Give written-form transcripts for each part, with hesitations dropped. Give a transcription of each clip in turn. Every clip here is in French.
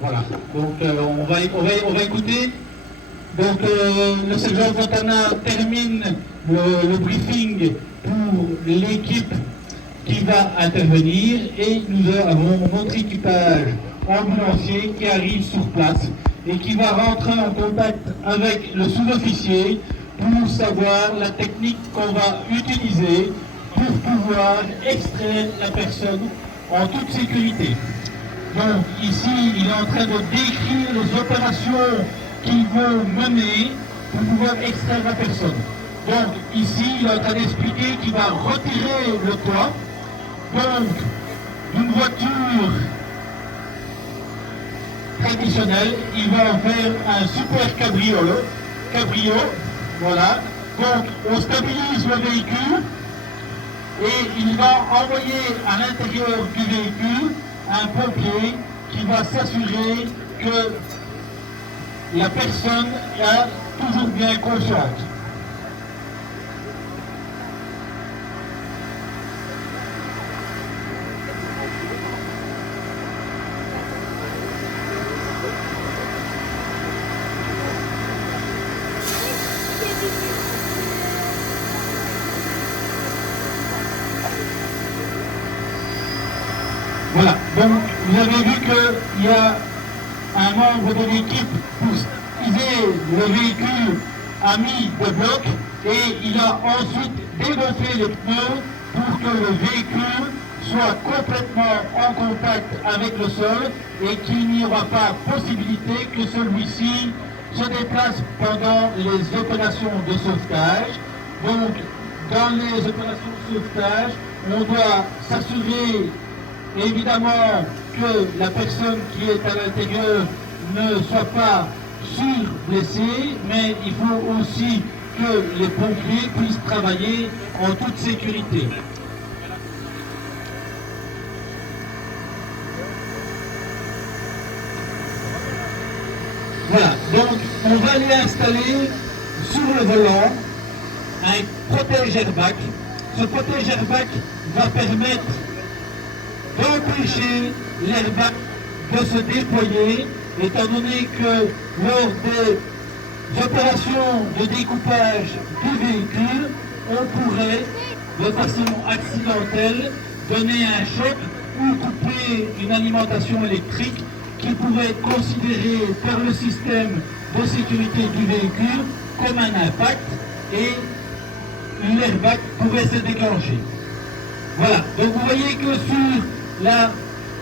Voilà. Donc on va écouter. Donc le sergent Fontana termine le briefing pour l'équipe qui va intervenir et nous avons notre équipage ambulancier qui arrive sur place et qui va rentrer en contact avec le sous-officier pour savoir la technique qu'on va utiliser pour pouvoir extraire la personne en toute sécurité. Donc ici, il est en train de décrire les opérations qu'ils vont mener pour pouvoir extraire la personne. Donc ici, il est en train d'expliquer qu'il va retirer le toit. Donc, d'une voiture traditionnelle, il va en faire un super cabrio, voilà. Donc, on stabilise le véhicule et il va envoyer à l'intérieur du véhicule un pompier qui va s'assurer que la personne est toujours bien consciente. Voilà, donc vous avez vu qu'il y a un membre de l'équipe pour stabiliser le véhicule a mis des blocs et il a ensuite dégonflé les pneus pour que le véhicule soit complètement en contact avec le sol et qu'il n'y aura pas possibilité que celui-ci se déplace pendant les opérations de sauvetage. Donc, dans les opérations de sauvetage, on doit s'assurer évidemment que la personne qui est à l'intérieur ne soit pas sur-blessée, mais il faut aussi que les pompiers puissent travailler en toute sécurité. Voilà, donc on va lui installer sur le volant un protège-airbag. Ce protège-airbag va permettre d'empêcher l'airbag de se déployer, étant donné que lors des opérations de découpage du véhicule, on pourrait, de façon accidentelle, donner un choc ou couper une alimentation électrique qui pourrait être considérée par le système de sécurité du véhicule comme un impact et l'airbag pourrait se déclencher. Voilà, donc vous voyez que sur la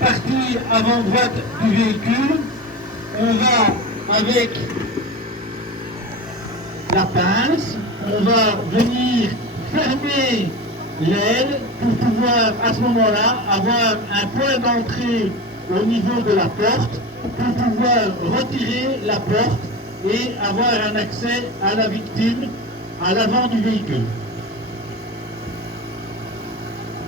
partie avant droite du véhicule, on va avec la pince, on va venir fermer l'aile pour pouvoir à ce moment-là avoir un point d'entrée au niveau de la porte pour pouvoir retirer la porte et avoir un accès à la victime à l'avant du véhicule.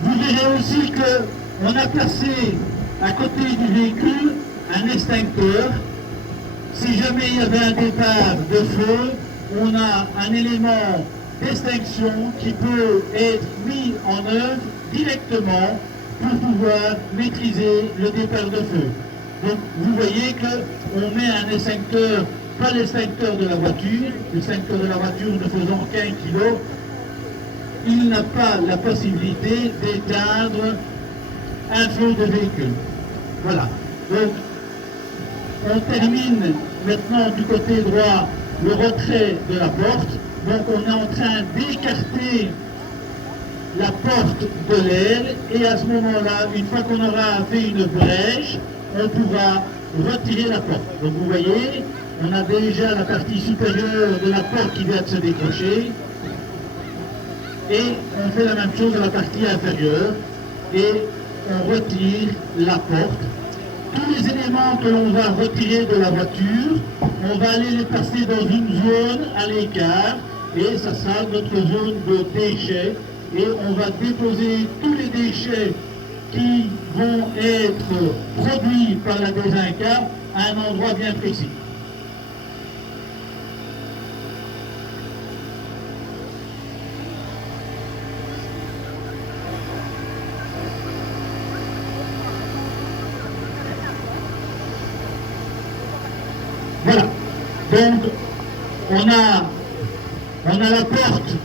Vous verrez aussi qu'on a placé à côté du véhicule un extincteur. Si jamais il y avait un départ de feu, on a un élément d'extinction qui peut être mis en œuvre directement pour pouvoir maîtriser le départ de feu. Donc vous voyez qu'on met un extincteur, pas l'extincteur de la voiture, l'extincteur de la voiture ne faisant qu'1 kg, il n'a pas la possibilité d'éteindre un feu de véhicule. Voilà. Donc, on termine maintenant du côté droit le retrait de la porte. Donc, on est en train d'écarter la porte de l'aile et à ce moment-là, une fois qu'on aura fait une brèche, on pourra retirer la porte. Donc, vous voyez, on a déjà la partie supérieure de la porte qui vient de se décrocher. Et on fait la même chose à la partie inférieure et on retire la porte. Tous les éléments que l'on va retirer de la voiture, on va aller les passer dans une zone à l'écart et ça sera notre zone de déchets et on va déposer tous les déchets qui vont être produits par la Désinca à un endroit bien précis. Voilà. Donc, on a la porte.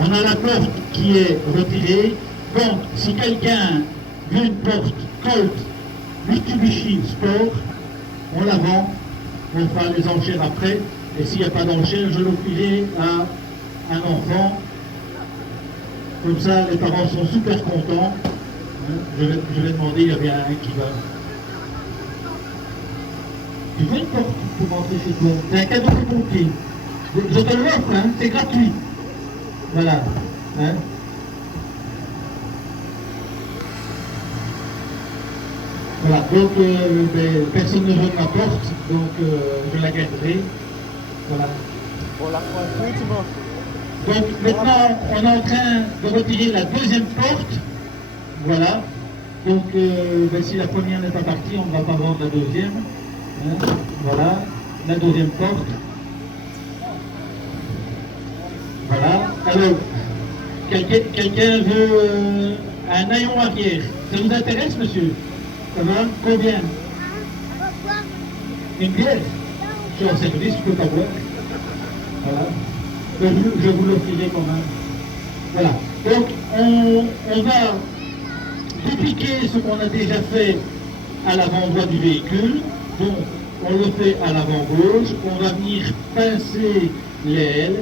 On a la porte qui est retirée. Donc, si quelqu'un veut une porte Colt Mitsubishi Sport, on la vend. On fera les enchères après. Et s'il n'y a pas d'enchères, je l'offrirai à un enfant. Comme ça, les parents sont super contents. Je vais demander, il y avait un qui va. Tu veux une porte pour rentrer chez toi? C'est un cadeau de pompier. Je te l'offre, hein, c'est gratuit. Voilà. Hein. Voilà, donc personne ne veut ma porte, donc je la garderai. Voilà. Donc maintenant, on est en train de retirer la deuxième porte. Voilà. Donc si la première n'est pas partie, on ne va pas vendre la deuxième. Hein. Voilà, la deuxième porte. Voilà. Alors, quelqu'un veut un haillon arrière. Ça vous intéresse, monsieur? Ça va? Combien? Une bière? Je suis en service, je ne peux pas boire. Voilà. Je vous l'offrirai quand même. Voilà. Donc, on va dupliquer ce qu'on a déjà fait à l'avant-droit du véhicule. Donc, on le fait à l'avant gauche. On va venir pincer les ailes.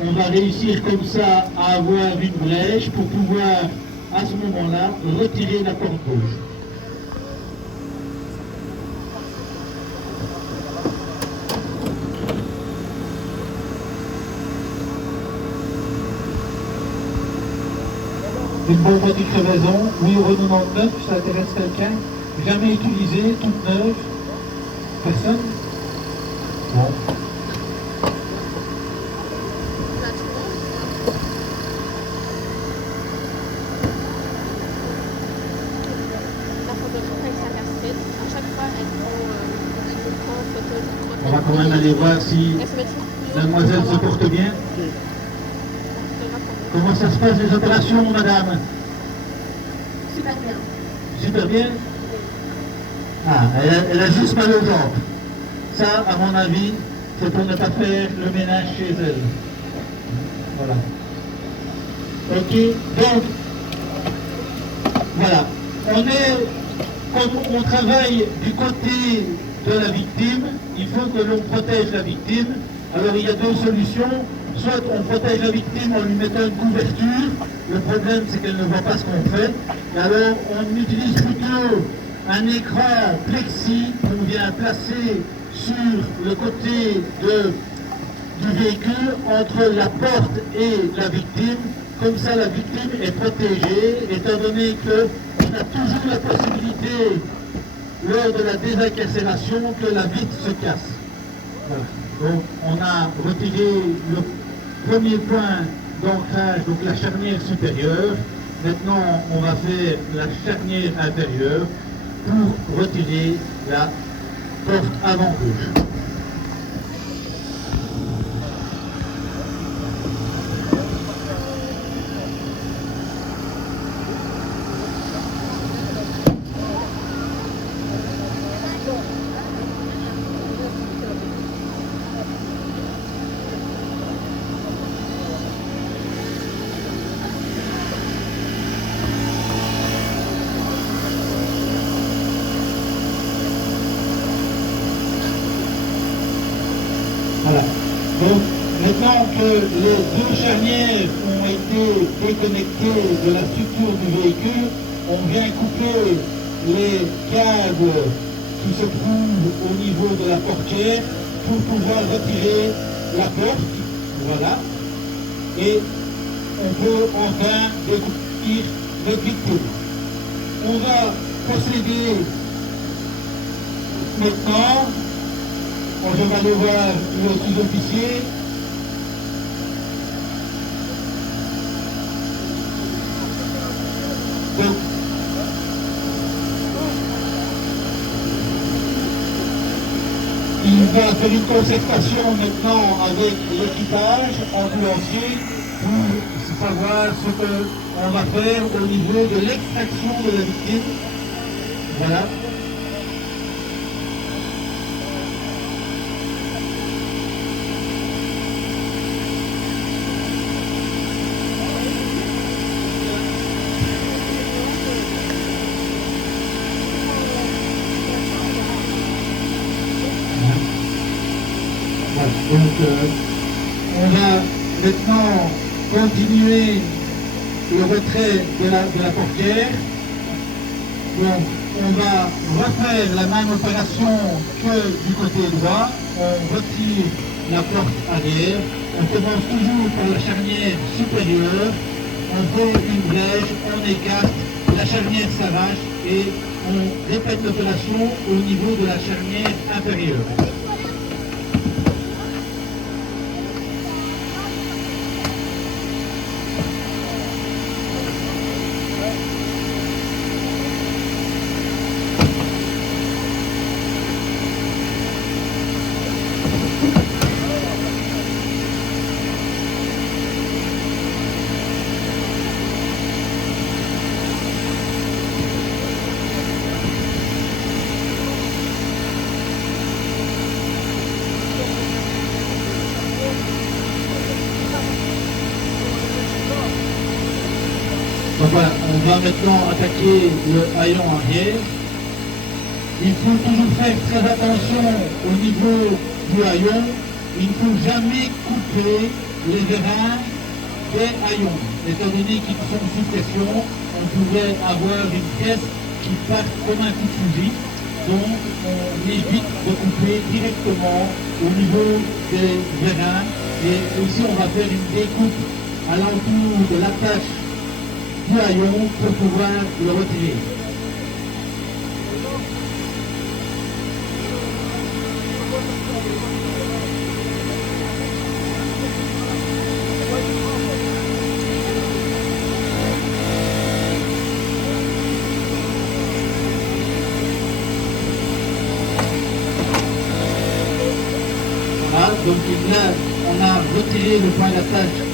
On va réussir comme ça à avoir une brèche pour pouvoir, à ce moment-là, retirer la porte gauche. Une bonne voiture de crevaison, 8,99 €, ça intéresse quelqu'un. Jamais utilisée, toute neuve. Personne? Bon. On va quand même aller voir si la demoiselle se porte bien. Comment ça se passe les opérations, madame? Super bien. Super bien? Ah, elle a juste mal aux jambes. Ça, à mon avis, c'est pour ne pas faire le ménage chez elle. Voilà. Ok, donc, voilà. Comme on travaille du côté de la victime, il faut que l'on protège la victime. Alors il y a deux solutions. Soit on protège la victime en lui mettant une couverture. Le problème, c'est qu'elle ne voit pas ce qu'on fait. Et alors on utilise plutôt un écran plexi qu'on vient placer sur le côté du véhicule entre la porte et la victime. Comme ça, la victime est protégée, étant donné qu'on a toujours la possibilité, lors de la désincarcération, que la vitre se casse. Voilà. Donc, on a retiré le premier point d'ancrage, donc la charnière supérieure. Maintenant, on va faire la charnière inférieure pour retirer la porte avant gauche. Voilà. Donc, maintenant que les deux charnières ont été déconnectées de la structure du véhicule, on vient couper les câbles qui se trouvent au niveau de la portière pour pouvoir retirer la porte. Voilà. Et on peut enfin découvrir notre victime. On va procéder maintenant. Je vais aller voir le sous-officier. Donc, il va faire une concertation maintenant avec l'équipage ambulancier pour savoir ce qu'on va faire au niveau de l'extraction de la victime. Voilà. Donc on va maintenant continuer le retrait de la portière. Donc on va refaire la même opération que du côté droit. On retire la porte arrière. On commence toujours par la charnière supérieure. On fait une brèche, on écarte, la charnière s'arrache et on répète l'opération au niveau de la charnière inférieure. Donc voilà, on va maintenant attaquer le haillon arrière. Il faut toujours faire très attention au niveau du haillon. Il ne faut jamais couper les vérins des haillons. Étant donné qu'ils sont sous pression, on pourrait avoir une pièce qui part comme un coup de fusil. Donc on évite de couper directement au niveau des vérins. Et aussi on va faire une découpe à l'entour de l'attache du haillon pour pouvoir le retirer. Voilà, donc là, on a retiré le point d'attache.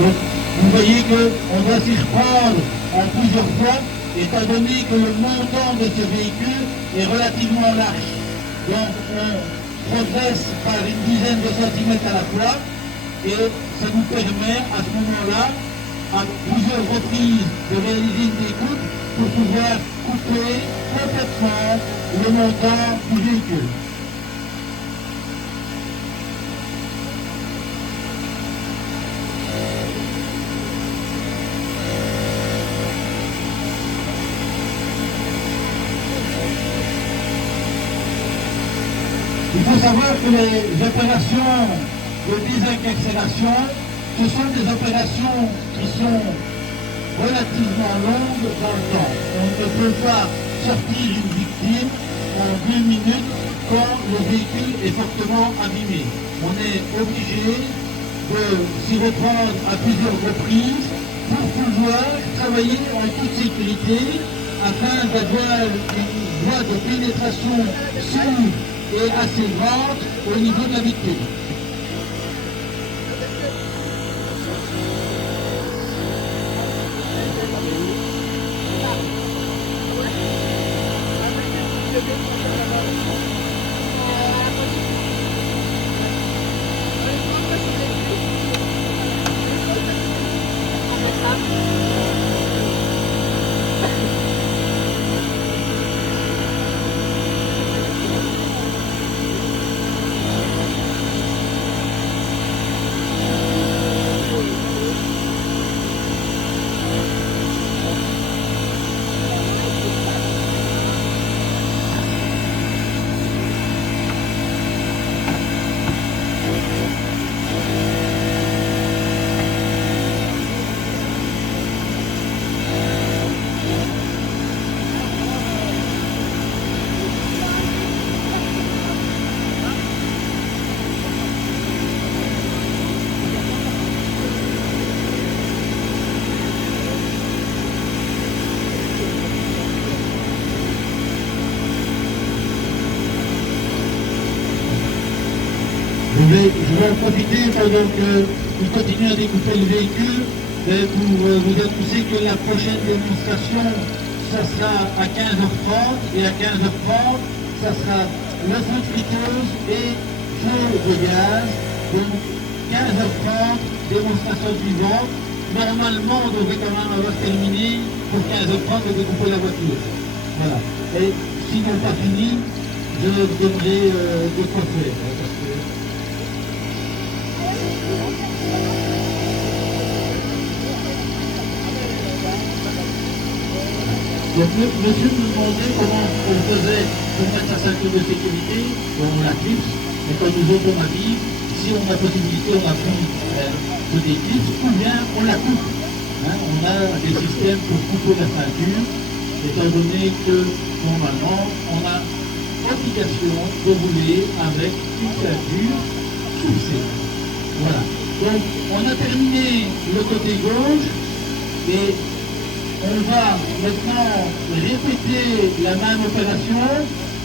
Donc, vous voyez qu'on va s'y reprendre en plusieurs fois, étant donné que le montant de ce véhicule est relativement large. Donc, on progresse par une dizaine de centimètres à la fois, et ça nous permet à ce moment-là, à plusieurs reprises, de réaliser une découpe pour pouvoir couper complètement le montant du véhicule. Il faut savoir que les opérations de désincarcération, ce sont des opérations qui sont relativement longues dans le temps. On ne peut pas sortir une victime en 2 minutes quand le véhicule est fortement abîmé. On est obligé de s'y reprendre à plusieurs reprises pour pouvoir travailler en toute sécurité afin d'avoir une voie de pénétration sûre et assez grande au niveau de la victime. vais en profiter pendant qu'il continue à découper le véhicule pour vous annoncer que la prochaine démonstration, ça sera à 15h30 et à 15h30, ça sera la flotte friteuse et feu de gaz. Donc 15h30, démonstration suivante. Normalement, on devrait quand même avoir terminé pour 15h30 de découper la voiture. Voilà. Et sinon pas fini, je donnerai de quoi faire. Donc monsieur nous demandait comment on faisait pour mettre sa ceinture de sécurité. Bon, on la clipse, mais quand nous autres on habille, si on a possibilité, on a pris des clips, ou bien on la coupe. Hein, on a des systèmes pour couper la ceinture, étant donné que normalement on a obligation de rouler avec une ceinture fixée. Voilà. Donc on a terminé le côté gauche et on va maintenant répéter la même opération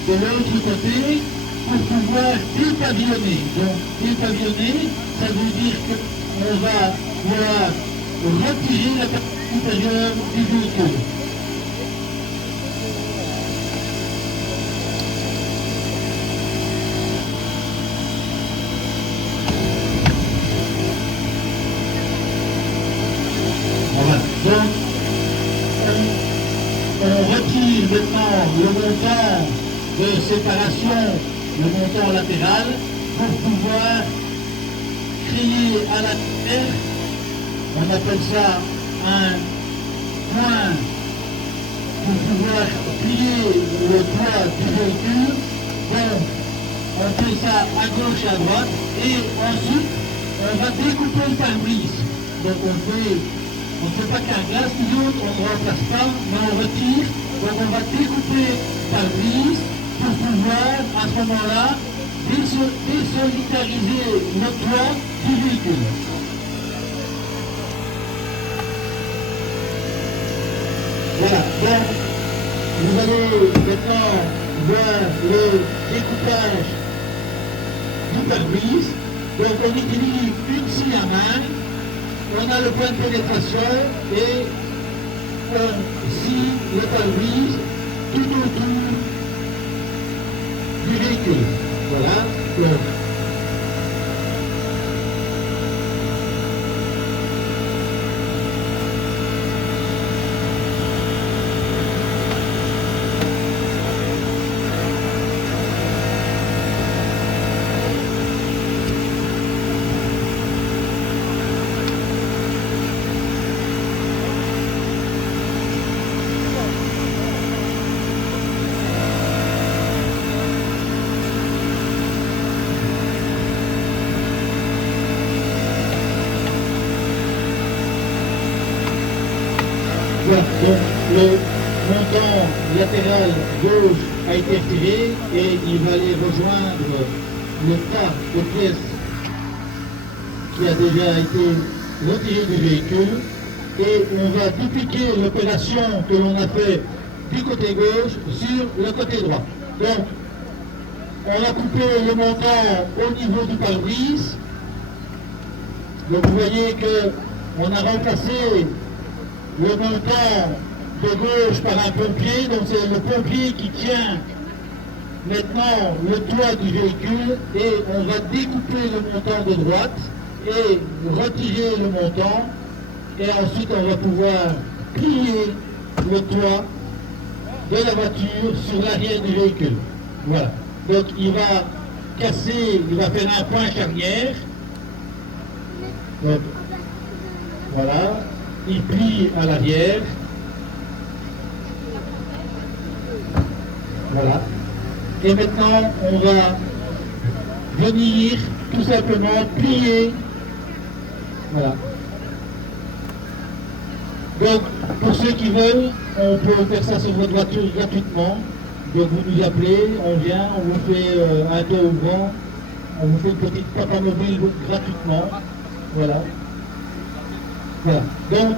de l'autre côté pour pouvoir dépavillonner. Donc dépavillonner, ça veut dire qu'on va pouvoir retirer la partie supérieure du véhicule. Voilà. Donc on retire maintenant le montant de séparation, le montant latéral, pour pouvoir créer à la terre, on appelle ça un point pour pouvoir plier le poids du véhicule. Donc on fait ça à gauche et à droite et ensuite on va découper le pare-brise. Donc on ne fait pas qu'un glace, nous autres, on ne remplace pas, mais on retire. Donc on va découper par brise pour pouvoir, à ce moment-là, désolidariser le toit du véhicule. Voilà, donc vous allez maintenant voir le découpage du pare-brise. Donc on utilise une scie à main. On a le point de pénétration et on scie le pare-brise tout autour du véhicule. Voilà. Donc, voilà. Donc le montant latéral gauche a été retiré et il va aller rejoindre le tas de pièces qui a déjà été retiré du véhicule et on va dupliquer l'opération que l'on a fait du côté gauche sur le côté droit. Donc on a coupé le montant au niveau du pare-brise. Donc vous voyez qu'on a remplacé le montant de gauche par un pompier, donc c'est le pompier qui tient maintenant le toit du véhicule et on va découper le montant de droite et retirer le montant et ensuite on va pouvoir plier le toit de la voiture sur l'arrière du véhicule. Voilà. Donc il va casser, il va faire un point charnière. Donc, voilà. Il plie à l'arrière. Voilà. Et maintenant, on va venir tout simplement plier. Voilà. Donc, pour ceux qui veulent, on peut faire ça sur votre voiture gratuitement. Donc, vous nous appelez, on vient, on vous fait un toit ouvrant, on vous fait une petite papa mobile gratuitement. Voilà. Voilà. Donc,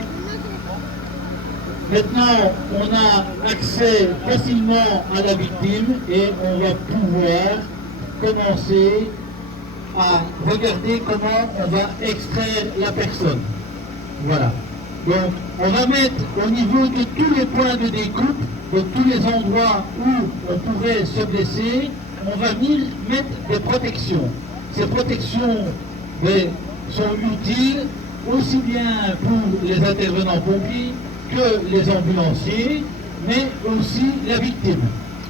maintenant, on a accès facilement à la victime et on va pouvoir commencer à regarder comment on va extraire la personne. Voilà. Donc, on va mettre au niveau de tous les points de découpe, de tous les endroits où on pourrait se blesser, on va venir mettre des protections. Ces protections sont utiles aussi bien pour les intervenants pompiers que les ambulanciers, mais aussi la victime.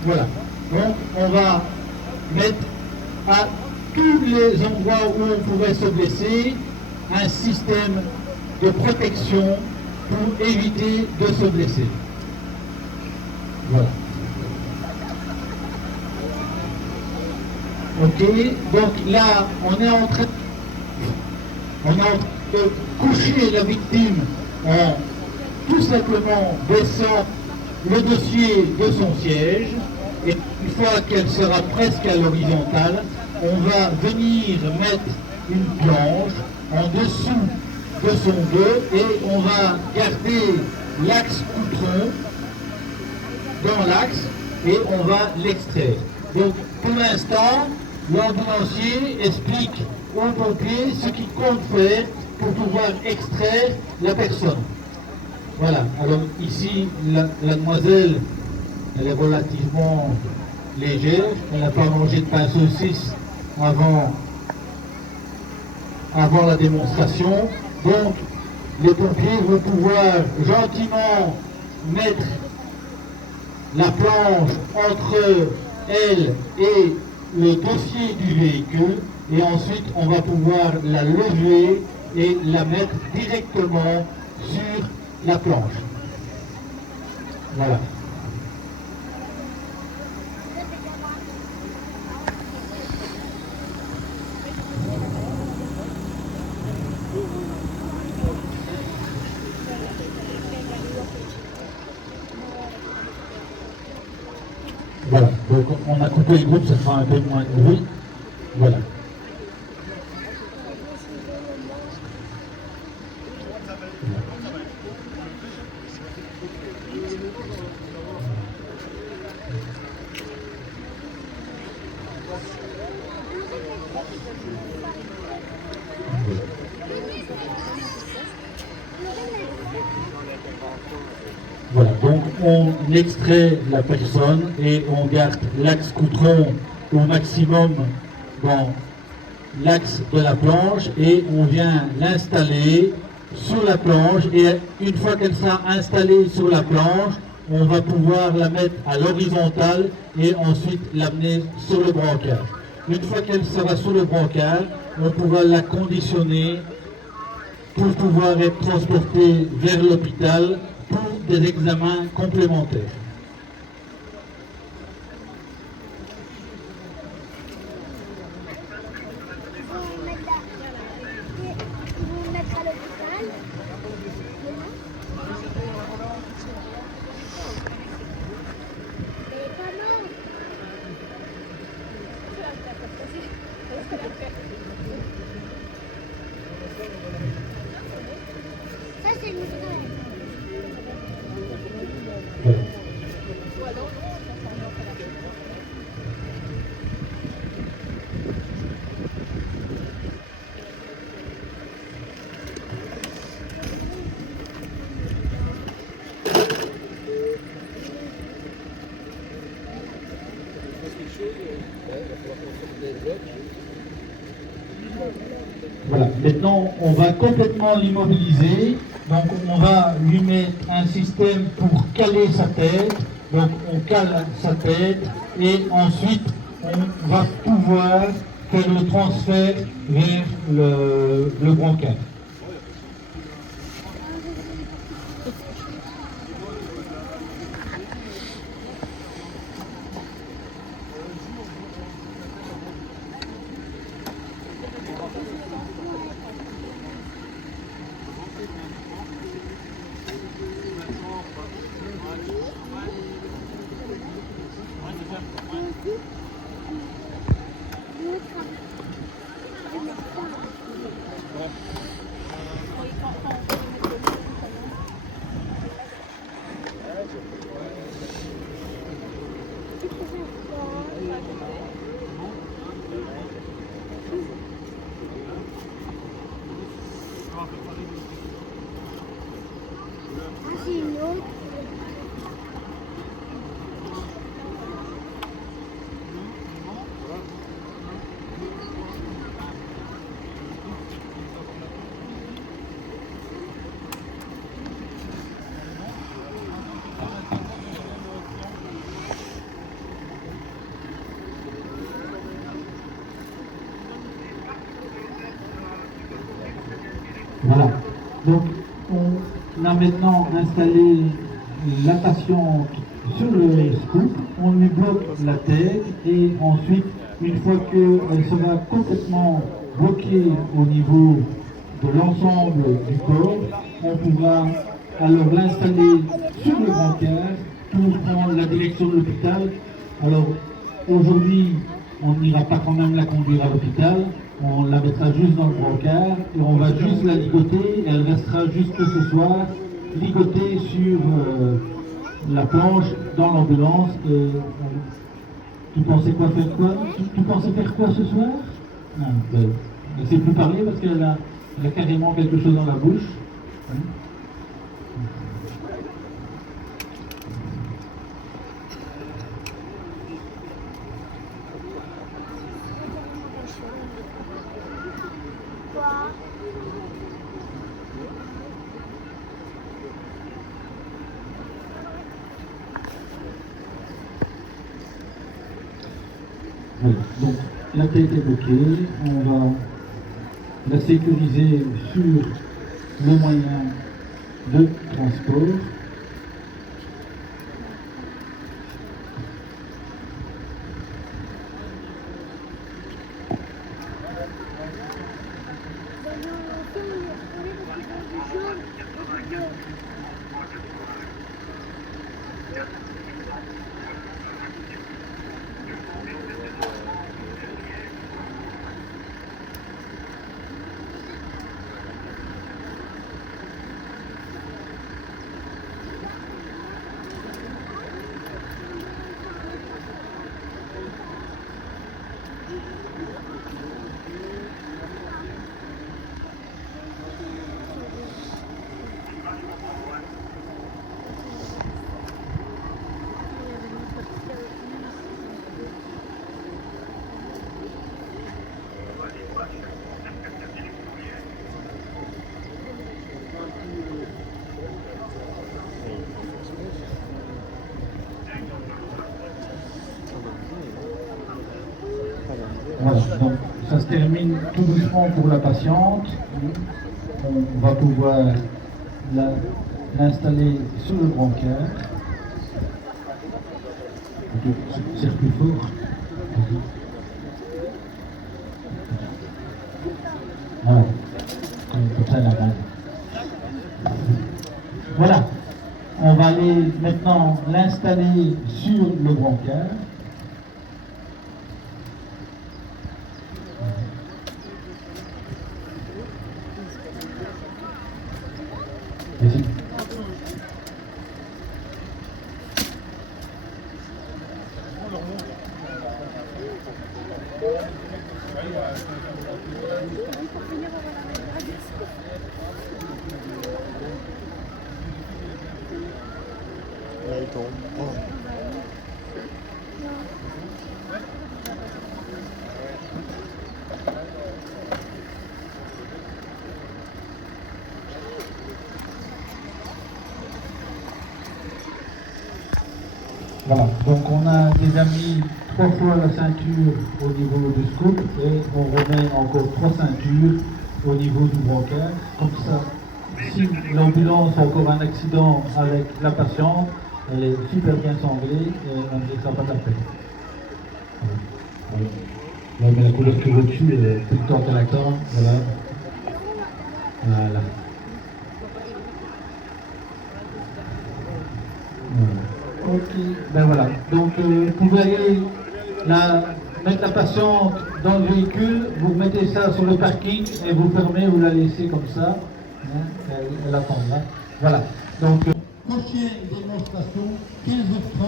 Voilà. Donc, on va mettre à tous les endroits où on pourrait se blesser un système de protection pour éviter de se blesser. Voilà. Ok, donc là, on est en train de coucher la victime en tout simplement baissant le dossier de son siège, et une fois qu'elle sera presque à l'horizontale, on va venir mettre une planche en dessous de son dos et on va garder l'axe coutron dans l'axe et on va l'extraire. Donc pour l'instant, l'ambulancier explique aux pompiers ce qu'il compte faire pour pouvoir extraire la personne. Voilà, alors ici, la demoiselle, elle est relativement légère, elle n'a pas mangé de pain saucisse avant la démonstration. Donc, les pompiers vont pouvoir gentiment mettre la planche entre elle et le dossier du véhicule et ensuite on va pouvoir la lever et la mettre directement sur la planche. Voilà. Voilà, donc on a coupé le groupe, ça fera un peu moins de bruit. Voilà. Voilà, donc on extrait la personne et on garde l'axe coutron au maximum dans l'axe de la planche et on vient l'installer sur la planche et une fois qu'elle sera installée sur la planche, on va pouvoir la mettre à l'horizontale et ensuite l'amener sur le brancard. Une fois qu'elle sera sur le brancard, on pourra la conditionner pour pouvoir être transportée vers l'hôpital pour des examens complémentaires. Ils vont mettre à l'hôpital. Mais comment? Ça, c'est une vraie. Voilà, maintenant on va complètement l'immobiliser, donc on va lui mettre un système pour caler sa tête, donc on cale sa tête et ensuite on va pouvoir faire le transfert vers le brancard. Voilà. Donc, on a maintenant installé la patiente sur le scoop, on lui bloque la tête et ensuite, une fois qu'elle sera complètement bloquée au niveau de l'ensemble du corps, on pourra alors l'installer sur le brancard pour prendre la direction de l'hôpital. Alors, aujourd'hui, on n'ira pas quand même la conduire à l'hôpital, on la mettra juste dans le brancard et on va juste la ligoter, et elle restera jusque ce soir ligotée sur la planche dans l'ambulance. Tu pensais faire quoi? Tu pensais faire quoi ce soir? Elle ne sait plus parler parce qu'elle a carrément quelque chose dans la bouche. Voilà. Donc la tête est bloquée, on va la sécuriser sur le moyen de transport. Voilà, donc ça se termine tout doucement pour la patiente. On va pouvoir l'installer sur le brancard. C'est plus fort. Voilà, comme ça la main. Voilà, on va aller maintenant l'installer sur le brancard. Vas-y. Là, il tombe. Oh. Voilà, donc on a déjà mis 3 fois la ceinture au niveau du scoop et on remet encore 3 ceintures au niveau du brancard. Comme ça, si l'ambulance a encore un accident avec la patiente, elle est super bien sanglée et on ne laissera pas de la peine. Voilà. Là, on met la couverture au-dessus et tout le temps qu'elle attend, voilà. Voilà. Ok, ben voilà. Donc vous pouvez aller mettre la patiente dans le véhicule, vous mettez ça sur le parking et vous fermez, vous la laissez comme ça. Hein, elle attendra. Voilà. Donc prochaine démonstration, 15h30,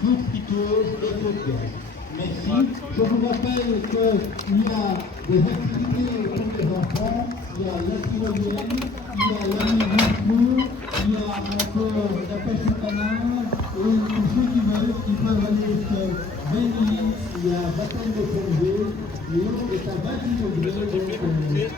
food friteuse et food gaz. Merci. Je vous rappelle qu'il y a des activités pour les enfants, il y a l'anti-moyenne, il y a l'ami-route, il y a encore la pêche au canard, et pour ceux qui veulent, ils peuvent aller se baigner, il y a baptême de plongée, l'eau est à 20 degrés, donc vous pouvez aller